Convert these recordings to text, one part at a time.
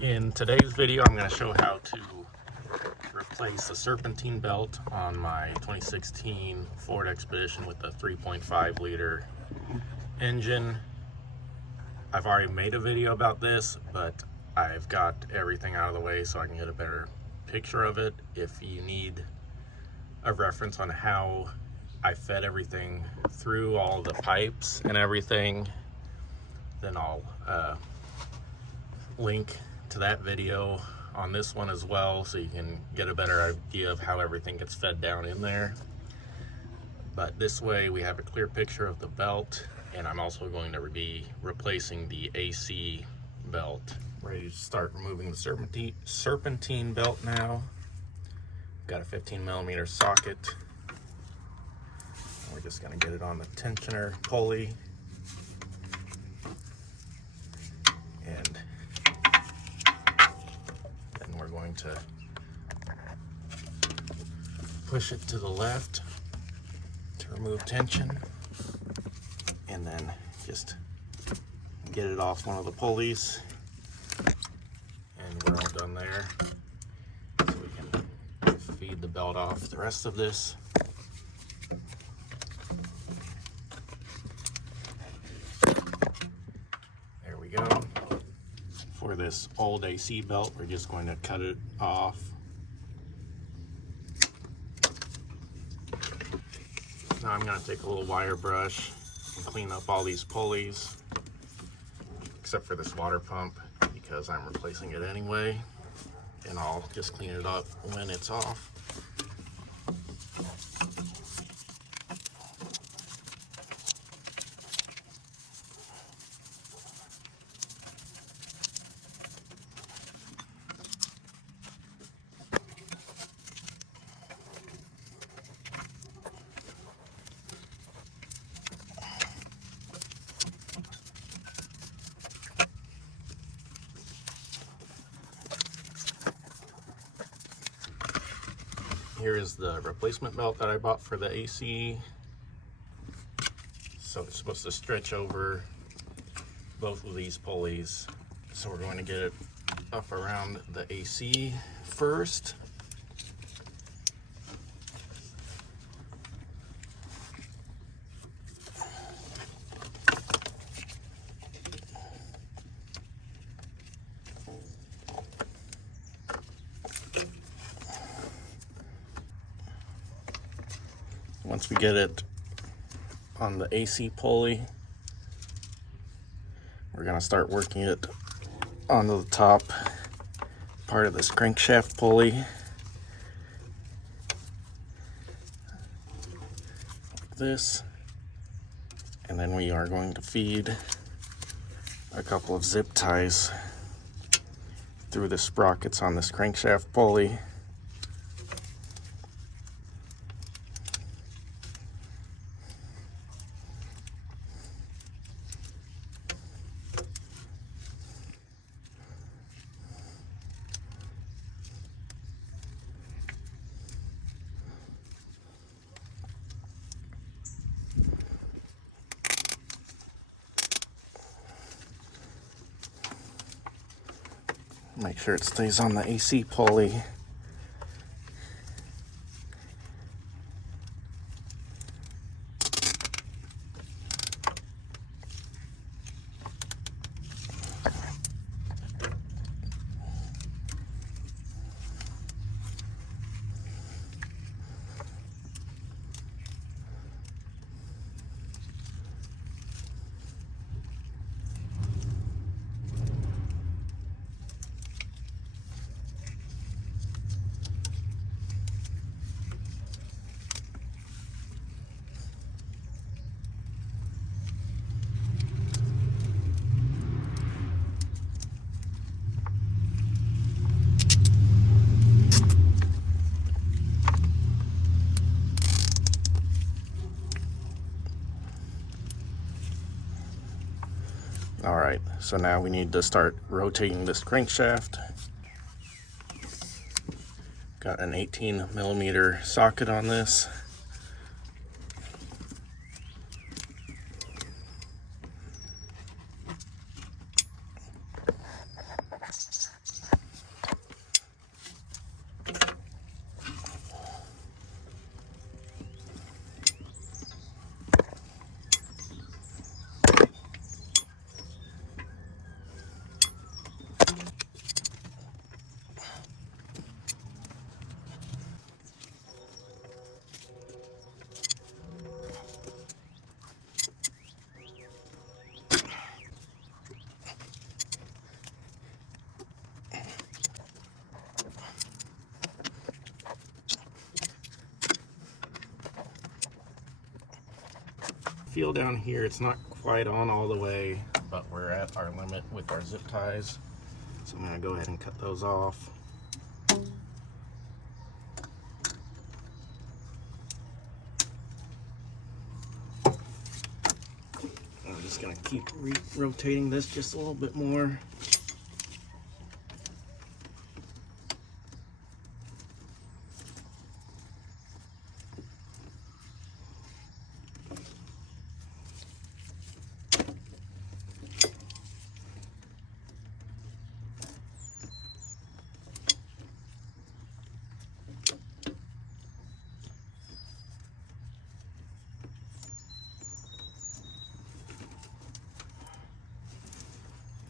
In today's video, I'm going to show how to replace the Serpentine belt on my 2016 Ford Expedition with the 3.5 liter engine. I've already made a video about this, but I've got everything out of the way so I can get a better picture of it. If you need a reference on how I fed everything through all the pipes and everything, then I'll link to that video on this one as well, so you can get a better idea of how everything gets fed down in there. But this way we have a clear picture of the belt, and I'm also going to be replacing the AC belt. Ready to start removing the serpentine belt now. Got a 15mm socket. We're just going to get it on the tensioner pulley. And then we're going to push it to the left to remove tension. And then just get it off one of the pulleys. And we're all done there. So we can feed the belt off the rest of this. There we go. For this old AC belt, we're just going to cut it off. Now I'm going to take a little wire brush and clean up all these pulleys, except for this water pump, because I'm replacing it anyway, and I'll just clean it up when it's off. Here is the replacement belt that I bought for the AC. So it's supposed to stretch over both of these pulleys. So we're going to get it up around the AC first. Once we get it on the AC pulley, we're going to start working it onto the top part of this crankshaft pulley. Like this. And then we are going to feed a couple of zip ties through the sprockets on this crankshaft pulley. Make sure it stays on the AC pulley. Alright, so now we need to start rotating this crankshaft. Got an 18mm socket on this. feel down here it's not quite on all the way, but we're at our limit with our zip ties. So I'm going to go ahead and cut those off. I'm just going to keep rotating this just a little bit more.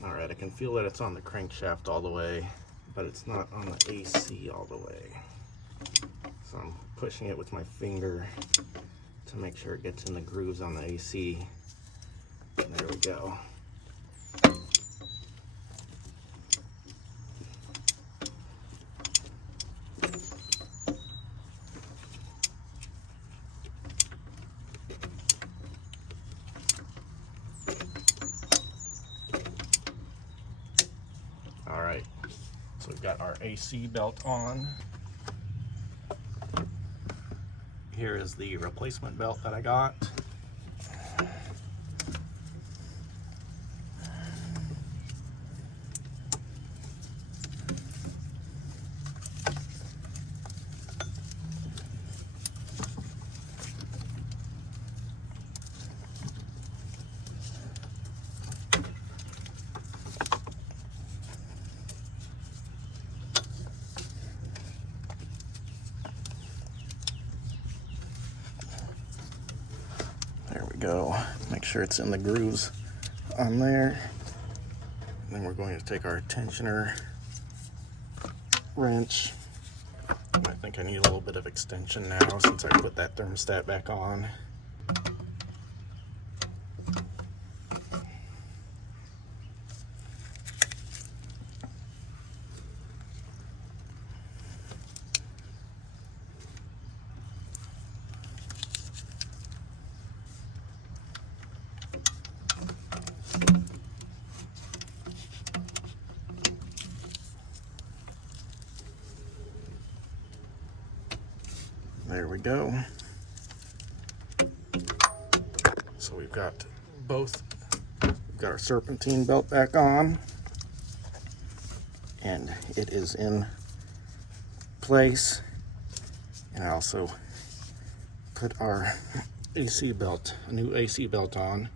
Alright, I can feel that it's on the crankshaft all the way, but it's not on the AC all the way. So I'm pushing it with my finger to make sure it gets in the grooves on the AC. There we go. Alright, so we've got our AC belt on. Here is the replacement belt that I got. There we go. Make sure it's in the grooves on there. And then we're going to take our tensioner wrench. I think I need a little bit of extension now since I put that thermostat back on. There we go. So we've got both. We've got our serpentine belt back on, and it is in place. And I also put our AC belt, a new AC belt on.